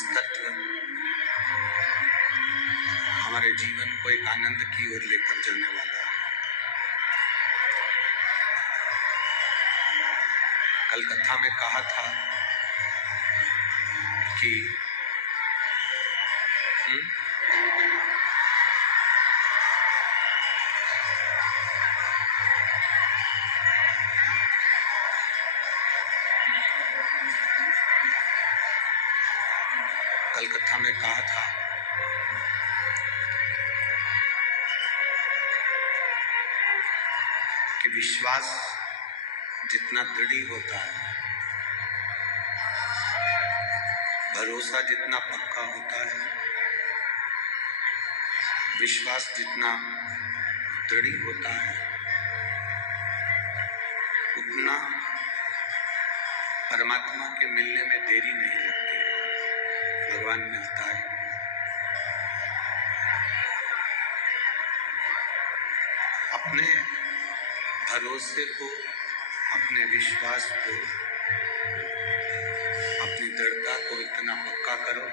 इस तत्व हमारे जीवन को एक आनंद की ओर लेकर जाने वाला है। कल कथा में कहा था कि कल कथा में कहा था कि विश्वास जितना दृढ़ होता है, भरोसा जितना पक्का होता है, विश्वास जितना दृढ़ होता है, उतना परमात्मा के मिलने में देरी नहीं लगती है। भगवान मिलता है। अपने भरोसे को, अपने विश्वास को, अपनी दृढ़ता को इतना पक्का करो,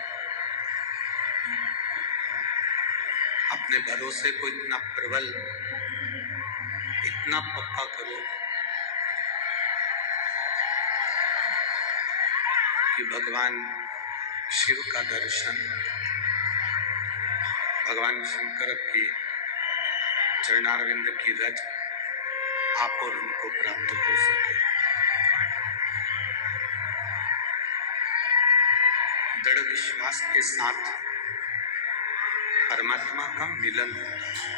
अपने भरोसे को इतना प्रबल, इतना पक्का करो कि भगवान शिव का दर्शन, भगवान शंकर की चरणारविंद की रज आप और उनको प्राप्त हो सके। दृढ़ विश्वास के साथ परमात्मा का मिलन होता है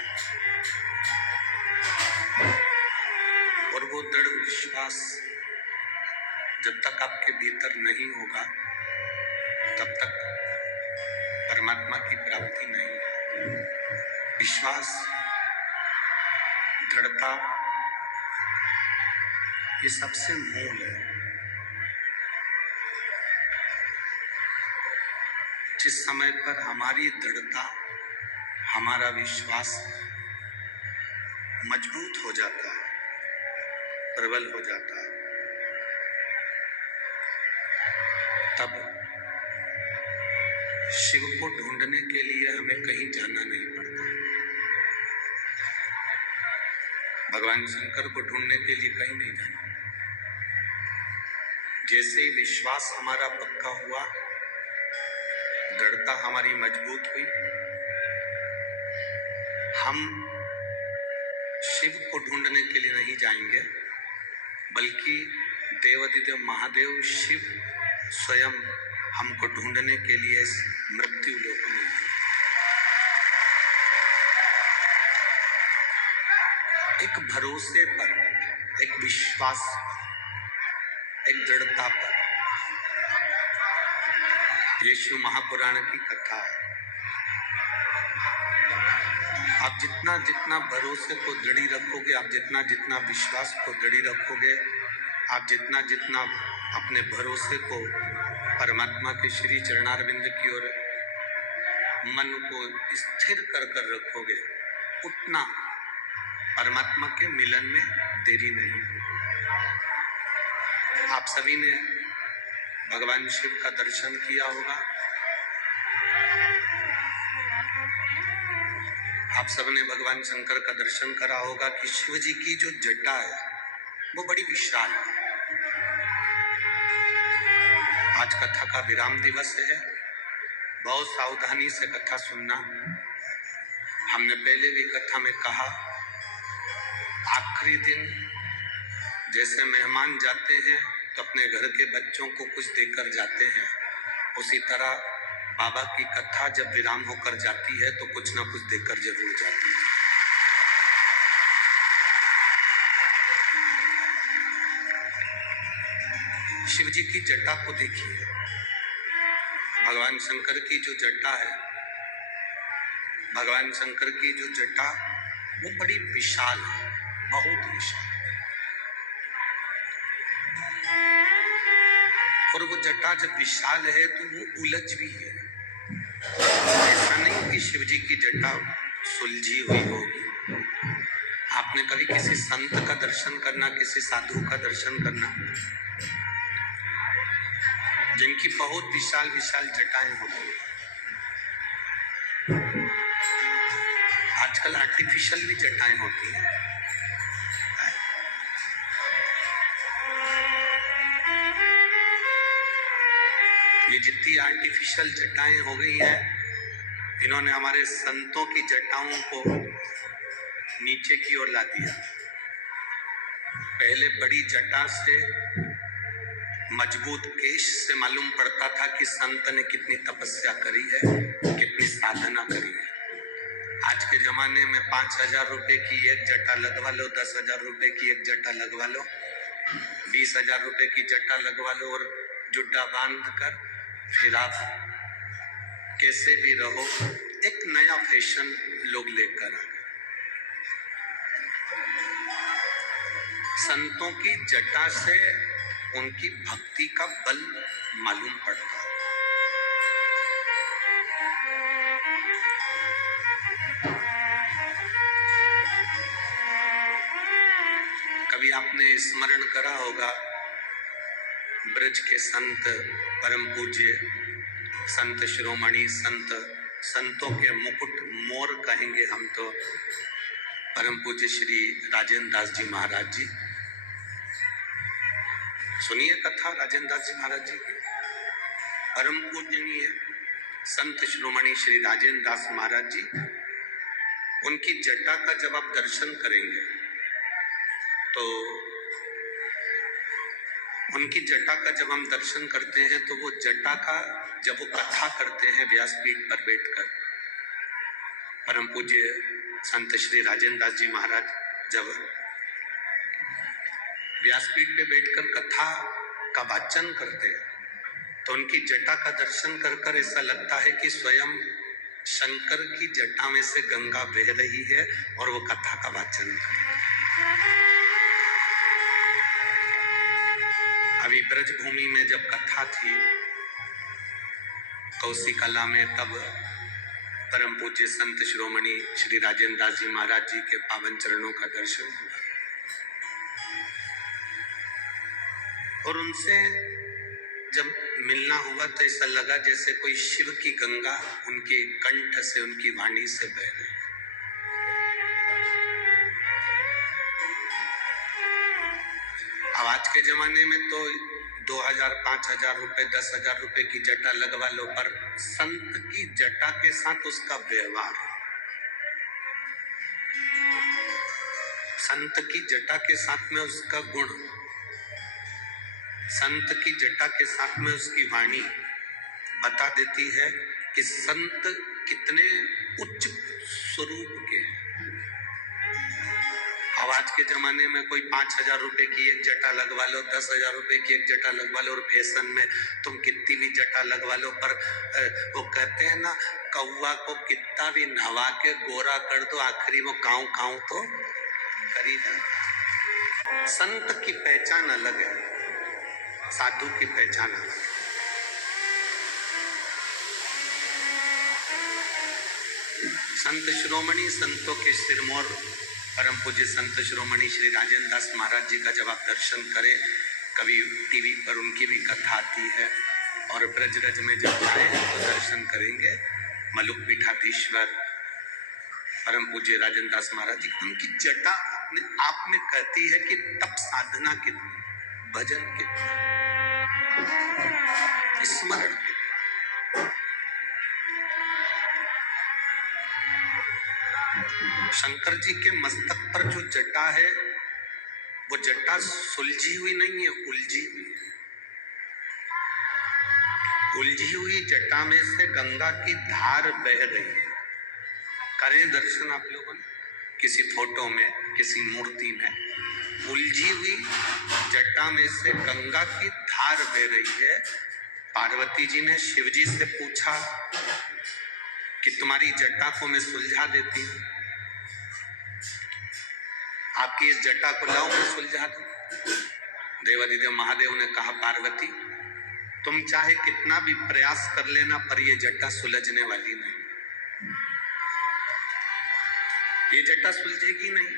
और वो दृढ़ विश्वास जब तक आपके भीतर नहीं होगा तब तक परमात्मा की प्राप्ति नहीं है। विश्वास, दृढ़ता, ये सबसे मूल है। जिस समय पर हमारी दृढ़ता, हमारा विश्वास मजबूत हो जाता है, प्रबल हो जाता है, तब शिव को ढूंढने के लिए हमें कहीं जाना नहीं पड़ता। भगवान शंकर को ढूंढने के लिए कहीं नहीं जाना। जैसे ही विश्वास हमारा पक्का हुआ, दृढ़ता हमारी मजबूत हुई, हम शिव को ढूंढने के लिए नहीं जाएंगे, बल्कि देवाधिदेव महादेव शिव स्वयं हमको ढूंढने के लिए मृत्यु लोक में है। एक भरोसे पर, एक विश्वास पर, एक दृढ़ता पर। ये शिव महापुराण की कथा है। आप जितना जितना भरोसे को दृढ़ रखोगे, आप जितना जितना विश्वास को दृढ़ रखोगे, आप जितना जितना अपने भरोसे को परमात्मा के श्री चरणारविंद की ओर मन को स्थिर कर कर रखोगे, उतना परमात्मा के मिलन में देरी नहीं। आप सभी ने भगवान शिव का दर्शन किया होगा। आप सबने भगवान शंकर का दर्शन करा होगा कि शिव जी की जो जटा है वो बड़ी विशाल है। आज कथा का विराम दिवस है, बहुत सावधानी से कथा सुनना। हमने पहले भी कथा में कहा, आखिरी दिन जैसे मेहमान जाते हैं तो अपने घर के बच्चों को कुछ देकर जाते हैं, उसी तरह बाबा की कथा जब विराम होकर जाती है तो कुछ ना कुछ देकर जरूर जाती है। शिव जी की जटा को देखिए। भगवान शंकर की जो जटा है, भगवान शंकर की जो जटा वो बड़ी विशाल है, बहुत विशाल। और वो जटा जब विशाल है तो वो उलझ भी है। ऐसा नहीं कि शिव जी की जटा सुलझी हुई होगी। आपने कभी किसी संत का दर्शन करना, किसी साधु का दर्शन करना, जिनकी बहुत विशाल विशाल जटाएं होती हैं। आजकल आर्टिफिशियल भी जटाएं होती हैं। ये जितनी आर्टिफिशियल जटाएं हो गई हैं, इन्होंने हमारे संतों की जटाओं को नीचे की ओर ला दिया। पहले बड़ी जटा से, मजबूत केश से मालूम पड़ता था कि संत ने कितनी तपस्या करी है, कितनी साधना करी है। आज के जमाने में 5,000 रुपए की एक जटा लगवा लो, 10,000 रुपए की एक जटा लगवा लो, 20,000 रुपए की जटा लगवा लो और जुड्डा बांध कर फिर आप कैसे भी रहो। एक नया फैशन लोग लेकर आ गए। संतों की जटा से उनकी भक्ति का बल मालूम पड़ता है। कभी आपने स्मरण करा होगा, ब्रज के संत, परम पूज्य संत शिरोमणि संत, संतों के मुकुट मोर कहेंगे हम तो, परम पूज्य श्री राजेंद्र दास जी महाराज जी। सुनिए कथा राजेंद्र दास जी महाराज जी की। परम पूजनीय संत शिरोमणि श्री राजेंद्र दास महाराज जी, उनकी जटा का जब आप दर्शन करेंगे तो उनकी जटा का जब हम दर्शन करते हैं तो वो जटा का जब वो कथा करते हैं व्यासपीठ पर बैठकर, परम पूज्य संत श्री राजेंद्र दास जी महाराज जब व्यासपीठ पे बैठकर कथा का वाचन करते हैं तो उनकी जटा का दर्शन कर कर ऐसा लगता है कि स्वयं शंकर की जटा में से गंगा बह रही है और वो कथा का वाचन कर रहे हैं। अभी ब्रजभूमि में जब कथा थी कौशिकला में, तब परम पूज्य संत शिरोमणि श्री राजेंद्र दास जी महाराज जी के पावन चरणों का दर्शन हुआ और उनसे जब मिलना हुआ तो ऐसा लगा जैसे कोई शिव की गंगा उनके कंठ से, उनकी वाणी से बह रही। अब आज के जमाने में तो 2,000, 5,000 रुपए, 10,000 रुपए की जटा लगवा लो, पर संत की जटा के साथ उसका व्यवहार, संत की जटा के साथ में उसका गुण, संत की जटा के साथ में उसकी वाणी बता देती है कि संत कितने उच्च स्वरूप के हैं। अब आज के जमाने में कोई 5,000 रुपए की एक जटा लगवा लो, 10,000 रुपए की एक जटा लगवा लो और फैशन में तुम कितनी भी जटा लगवा लो, पर वो कहते हैं ना, कौवा को कितना भी नहवा के गोरा कर दो, आखिरी वो काऊ काऊ तो कर ही जाता। संत की पहचान अलग है, साधु की पहचान अलग है। संत शिरोमणि संतों के सिरमौर परम पूज्य संत शिरोमणि श्री राजेंद्र दास महाराज जी का जब आप दर्शन करें, कभी टीवी पर उनकी भी कथा आती है और ब्रजरज में जब जाए तो दर्शन करेंगे, मलुक पीठाधीश्वर परम पूज्य राजेंद्र दास महाराज जी, उनकी जटा अपने आप में कहती है कि तप साधना कितनी, भजन कितना, स्मरण कितना। शंकर जी के मस्तक पर जो जटा है वो जटा सुलझी हुई नहीं है, उलझी हुई है। उलझी हुई जटा में से गंगा की धार बह रही है। करें दर्शन आप लोगों ने किसी फोटो में, किसी मूर्ति में, उलझी हुई जटा में से गंगा की धार बह रही है। पार्वती जी ने शिव जी से पूछा कि तुम्हारी जटा को मैं सुलझा देती हूँ, आपकी इस जटा को लाओ मैं सुलझा दूं। देवादिदेव महादेव ने कहा, पार्वती तुम चाहे कितना भी प्रयास कर लेना पर ये जटा सुलझने वाली नहीं, ये जटा सुलझेगी नहीं।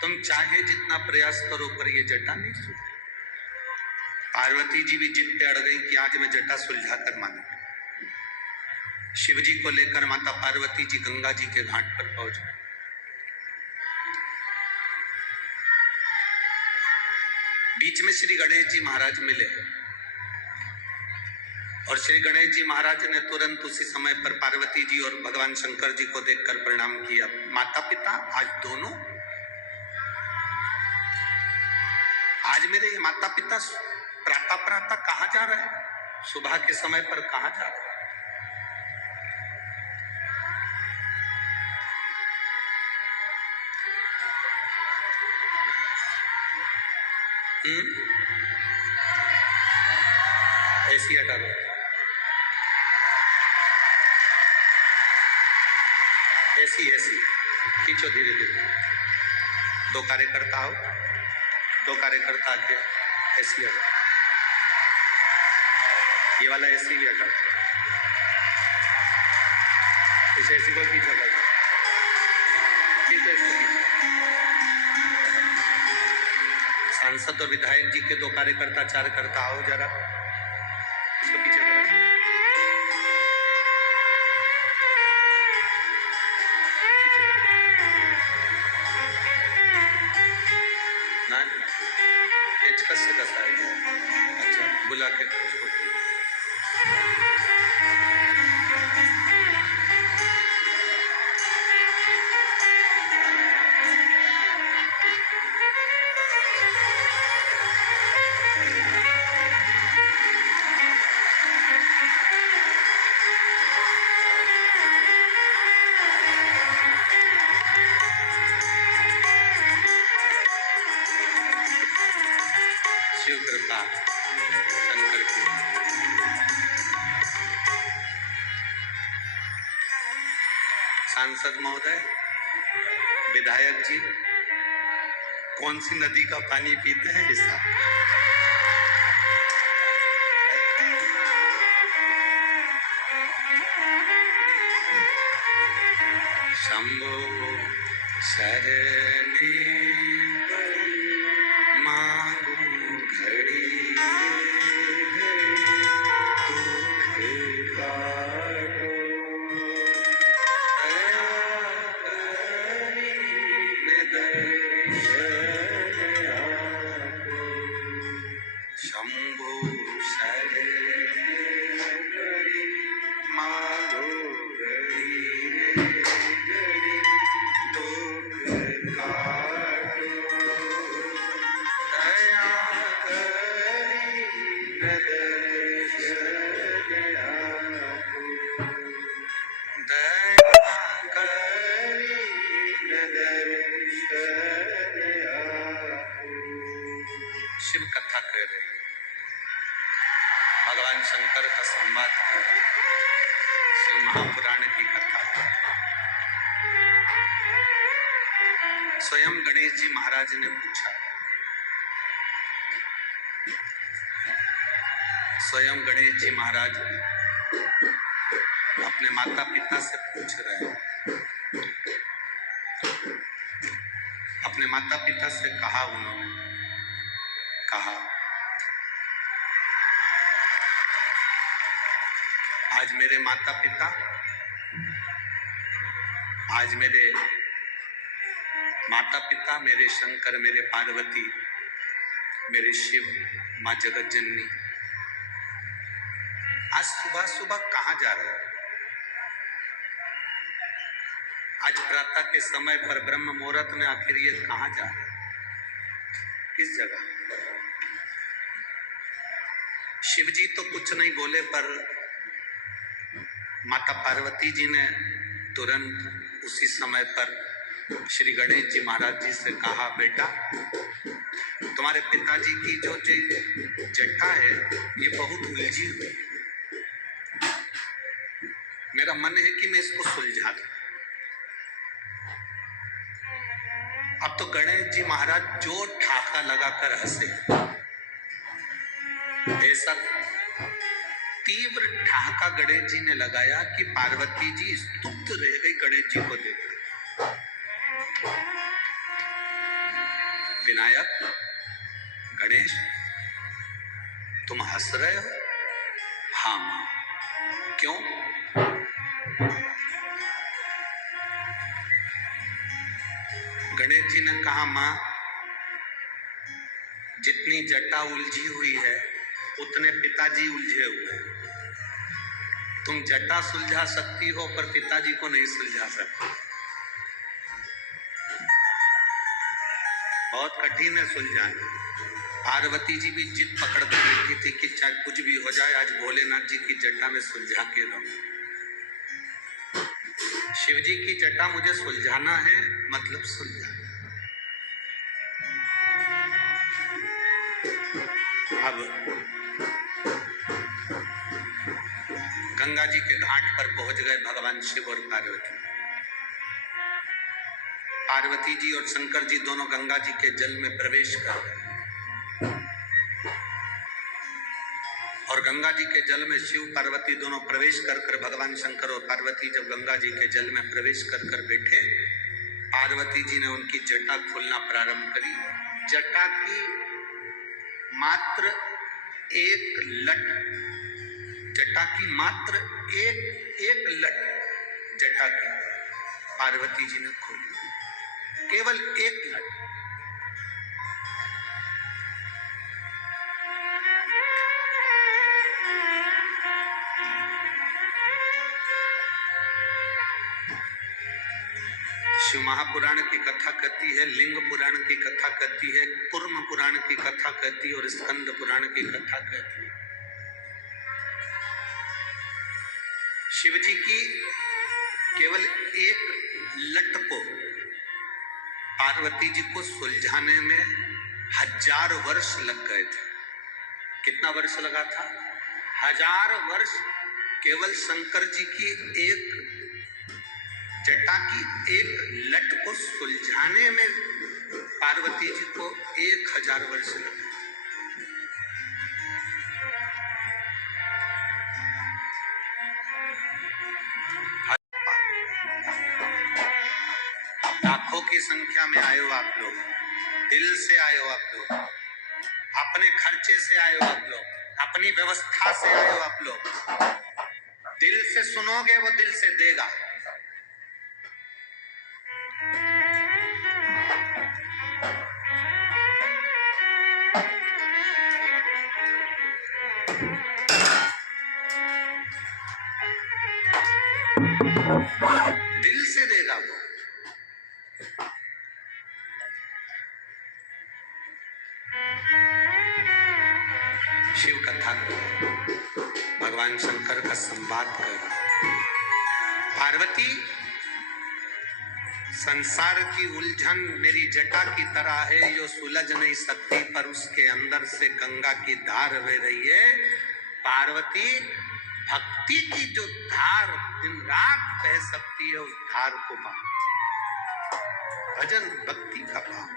तुम चाहे जितना प्रयास करो पर ये जटा नहीं सुलझेगी। पार्वती जी भी जिद पे अड़ गई कि आज मैं जटा सुलझा कर मानूंगी। शिव जी को लेकर माता पार्वती जी गंगा जी के घाट पर पहुंच गए। बीच में श्री गणेश जी महाराज मिले और श्री गणेश जी महाराज ने तुरंत उसी समय पर पार्वती जी और भगवान शंकर जी को देखकर प्रणाम किया। माता पिता, आज दोनों, आज मेरे माता पिता प्रातः प्रातः कहाँ जा रहे हैं? सुबह के समय पर कहाँ जा रहे हैं? ऐसी हटा दो, ऐसी खींचो धीरे धीरे। दो कार्यकर्ता आओ, दो कार्यकर्ता आके ऐसी हटाओ, ये वाला ऐसी भी हटाओ, इसे ऐसी को पीछे कर, इसको पीछे। सांसद और विधायक जी के दो कार्यकर्ता, चार करता आओ जरा, इसको पीछे करो। ना पेचकस से कसा है। अच्छा, बुला के उसको शिव कृपा शंकर की। सांसद महोदय, विधायक जी, कौन सी नदी का पानी पीते हैं इस साल? शंभो शरणे मांगू घड़ी दुख काटो, दर्शन आपो। शंभो शरणे मांगो घड़ी घड़ी दुख काटो, दया करी न दर्शन आपो, दया करी न दर्शन आपो। शिव कथा कह रही है, भगवान शंकर का संवाद कर रहा है, शिव महापुराण की कथा कर रहा है। स्वयं गणेश जी महाराज ने पूछा, स्वयं गणेश जी महाराज अपने माता पिता से पूछ रहे हैं, अपने माता पिता से कहा, उन्होंने कहा, आज मेरे माता पिता, आज मेरे माता पिता, मेरे शंकर, मेरे पार्वती, मेरे शिव, माँ जगत जननी, आज सुबह सुबह कहाँ जा रहे हैं? आज प्रातः के समय पर ब्रह्म मुहूर्त में आखिर ये कहाँ जा रहे हैं? किस जगह? शिव जी तो कुछ नहीं बोले, पर माता पार्वती जी ने तुरंत उसी समय पर श्री गणेश जी महाराज जी से कहा, बेटा, तुम्हारे पिताजी की जो जटा है ये बहुत उलझी हुई है, मेरा मन है कि मैं इसको सुलझा दूं। अब तो गणेश जी महाराज जो ठाका लगाकर हंसे, ऐसा तीव्र ठाका गणेश जी ने लगाया कि पार्वती जी स्तुप्त रह गई गणेश जी को देखकर। विनायक, गणेश, तुम हंस रहे हो? हाँ मां। क्यों? गणेश जी ने कहा, मां जितनी जटा उलझी हुई है उतने पिताजी उलझे हुए हैं। तुम जटा सुलझा सकती हो पर पिताजी को नहीं सुलझा सकती। बहुत कठिन है सुलझाना। पार्वती जी भी जिद पकड़ कर बैठी थी कि चाहे कुछ भी हो जाए, आज भोलेनाथ जी की जटा में सुलझा के रहूं। शिव जी की जटा मुझे सुलझाना है, मतलब सुलझाना। अब गंगा जी के घाट पर पहुंच गए भगवान शिव और पार्वती। पार्वती जी और शंकर जी दोनों गंगा जी के जल में प्रवेश कर गए और गंगा जी के जल में शिव पार्वती दोनों प्रवेश कर भगवान शंकर और पार्वती जब गंगा जी के जल में प्रवेश कर बैठे, पार्वती जी ने उनकी जटा खोलना प्रारंभ करी। जटा की मात्र एक लट, जटा की मात्र एक लट जटा की पार्वती जी ने खोली, केवल एक लट। शिव महापुराण की कथा कहती है, लिंग पुराण की कथा कहती है, कुर्म पुराण की कथा कहती है और स्कंद पुराण की कथा कहती है। शिव जी की केवल एक लट को पार्वती जी को सुलझाने में 1000 वर्ष लग गए थे। कितना वर्ष लगा था? 1000 वर्ष केवल शंकर जी की एक जटा की एक लट को सुलझाने में पार्वती जी को 1000 वर्ष लगे। लाखों की संख्या में आए हो आप लोग, दिल से आए हो आप लोग, अपने खर्चे से आए हो आप लोग, अपनी व्यवस्था से आए हो आप लोग। दिल से सुनोगे वो दिल से देगा। दिल से देगा वो। शिव कथा को भगवान शंकर का संवाद कर, पार्वती संसार की उलझन मेरी जटा की तरह है, जो सुलझ नहीं सकती, पर उसके अंदर से गंगा की धार बह रही है। पार्वती भक्ति की जो धार दिन रात बह सकती है, उस धार को पा, भजन भक्ति का भाव।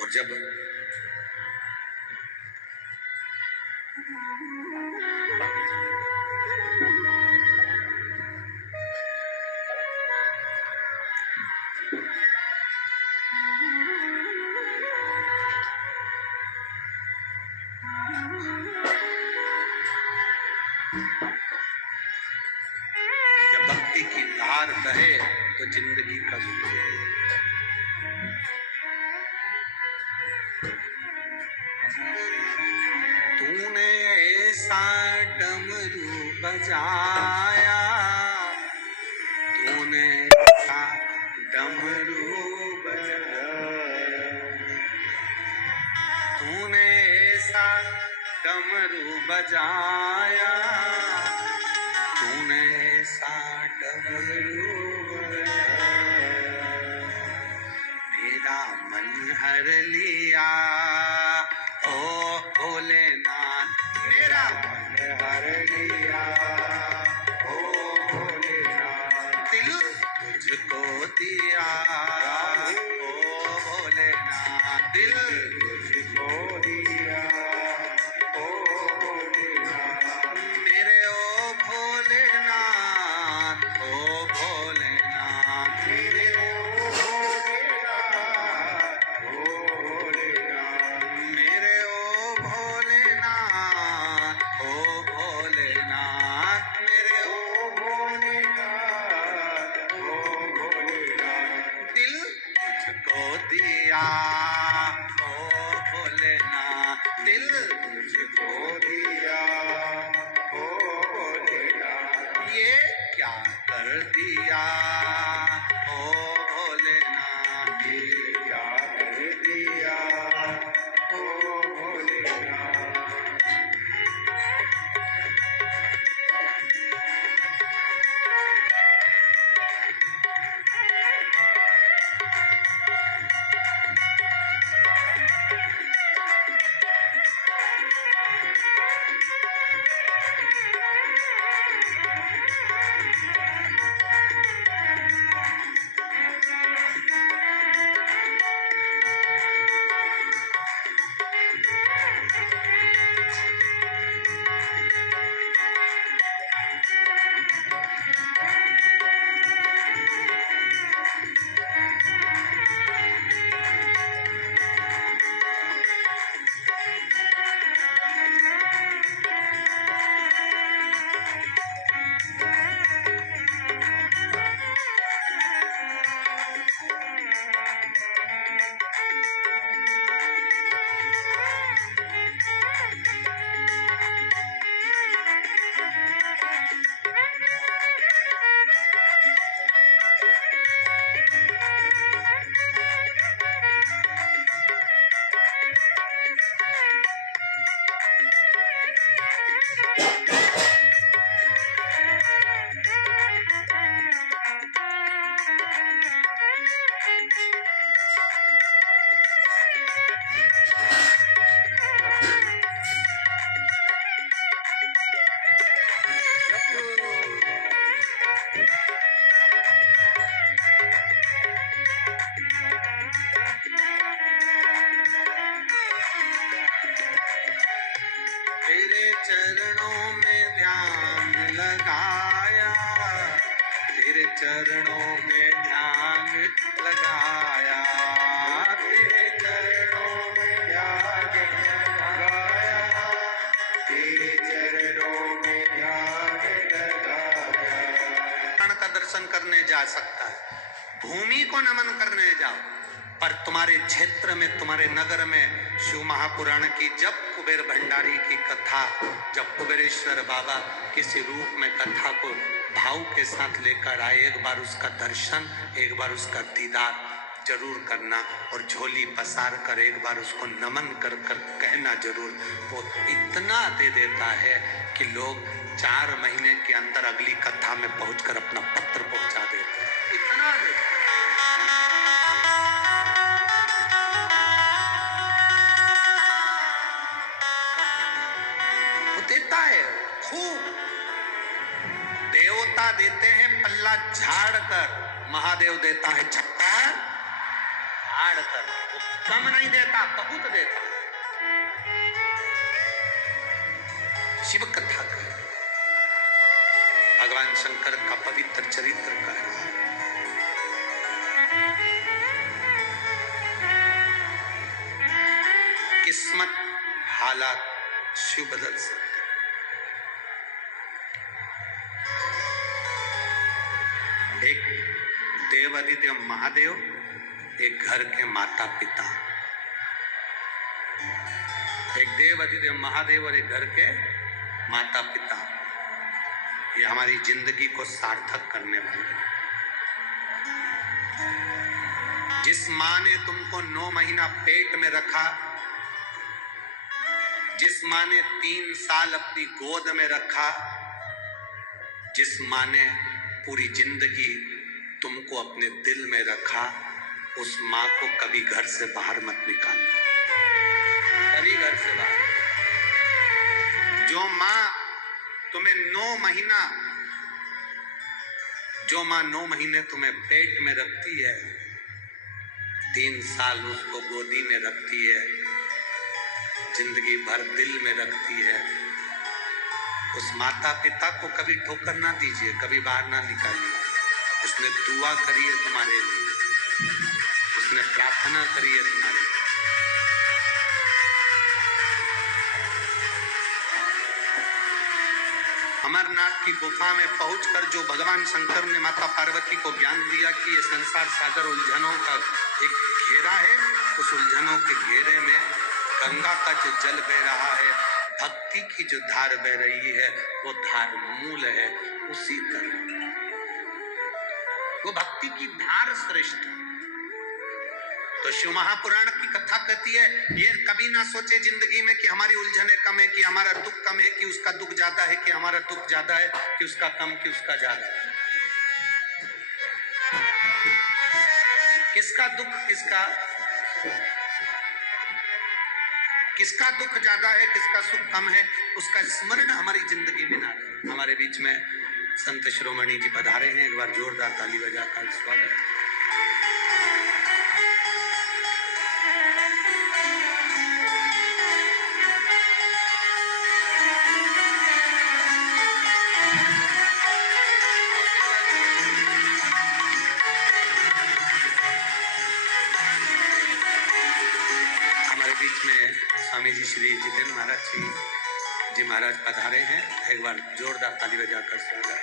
और जब भक्ति की धार बहे तो जिंदगी का तूने ऐसा डमरू बजाया, तूने ऐसा डमरू बजाया, तूने ऐसा डमरू बजाया, तूने ऐसा डमरू बजाया, मेरा मन हर लिया ओ भोलेनाथ, मेरा मन हर लिया ओ भोलेनाथ, दिल तुझको दिया ओ भोलेनाथ, दिल तुझको दिया ओ भोलेनाथ, मेरे ओ भोलेनाथ, ओ भोलेनाथ, मेरे ओ भोलेनाथ, दिया ओ भोलेनाथ, दिल तुझको दिया ओ भोलेनाथ, ये क्या कर दिया ओ भोलेनाथ, ये क्या कर दिया ओ भोलेनाथ। तेरे चरणों में ध्यान लगाया, तेरे चरणों में ध्यान लगाया, तेरे चरणों में ध्यान लगाया, तेरे चरणों में ध्यान लगाया। भगवान का दर्शन करने जा सकता है, भूमि को नमन करने जाओ, पर तुम्हारे क्षेत्र में, तुम्हारे नगर में शिव महापुराण की जब कुबेर भंडारी की कथा, जब कुबेरेश्वर बाबा किसी रूप में कथा को भाव के साथ लेकर आए, एक बार उसका दर्शन, एक बार उसका दीदार जरूर करना, और झोली पसार कर एक बार उसको नमन कर कर कहना जरूर। वो इतना दे देता है कि लोग 4 महीने के अंदर अगली कथा में पहुंचकर अपना पत्र पहुंचा देते हैं, इतना देता है। देता है खूब। देवता देते हैं पल्ला झाड़ कर, महादेव देता है छप्पा झाड़ कर। वो कम नहीं देता, बहुत देता। शिव कथा कर, भगवान शंकर का पवित्र चरित्र कर, किस्मत हालात शिव बदल सकते। एक देवादिदेव महादेव, एक घर के माता पिता। एक देवादिदेव महादेव और एक घर के माता पिता, ये हमारी जिंदगी को सार्थक करने वाले। जिस माँ ने तुमको 9 महीना पेट में रखा, जिस माँ ने 3 साल अपनी गोद में रखा, जिस माँ ने पूरी जिंदगी तुमको अपने दिल में रखा, उस माँ को कभी घर से बाहर मत निकालना, कभी घर से बाहर। जो माँ तुम्हें 9 महीना, जो माँ 9 महीने तुम्हें पेट में रखती है, 3 साल उसको गोदी में रखती है, जिंदगी भर दिल में रखती है, उस माता पिता को कभी ठोकर ना दीजिए, कभी बाहर ना निकालिए। उसने दुआ करी है तुम्हारे लिए, उसने प्रार्थना करी है तुम्हारे लिए। अमरनाथ की गुफा में पहुंचकर जो भगवान शंकर ने माता पार्वती को ज्ञान दिया कि ये संसार सागर उलझनों का एक घेरा है, उस उलझनों के घेरे में गंगा का जो जल बह रहा है, भक्ति की जो धार बह रही है, वो धार मूल है। उसी तरह वो भक्ति की धार श्रेष्ठ है। तो शिव महापुराण की कथा कहती है, ये कभी ना सोचे जिंदगी में कि हमारी उलझने कम है, कि हमारा दुख कम है, कि उसका दुख ज्यादा है, कि हमारा दुख ज्यादा है, कि उसका कम, कि उसका ज्यादा है। किसका दुख, किसका दुख ज्यादा है, किसका सुख कम है, उसका स्मरण हमारी जिंदगी में ना रहे। हमारे बीच में संत शिरोमणि जी पधारे हैं, एक बार जोरदार ताली बजाकर स्वागत। हमारे बीच में स्वामी जी श्री जितेंद्र महाराज जी महाराज पधारे हैं, एक बार जोरदार ताली बजाकर स्वागत।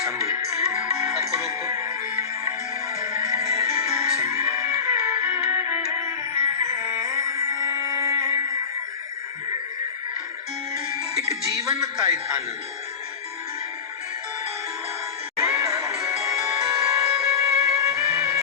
शंभू सबको रोको। शंभू एक जीवन का एक आनंद,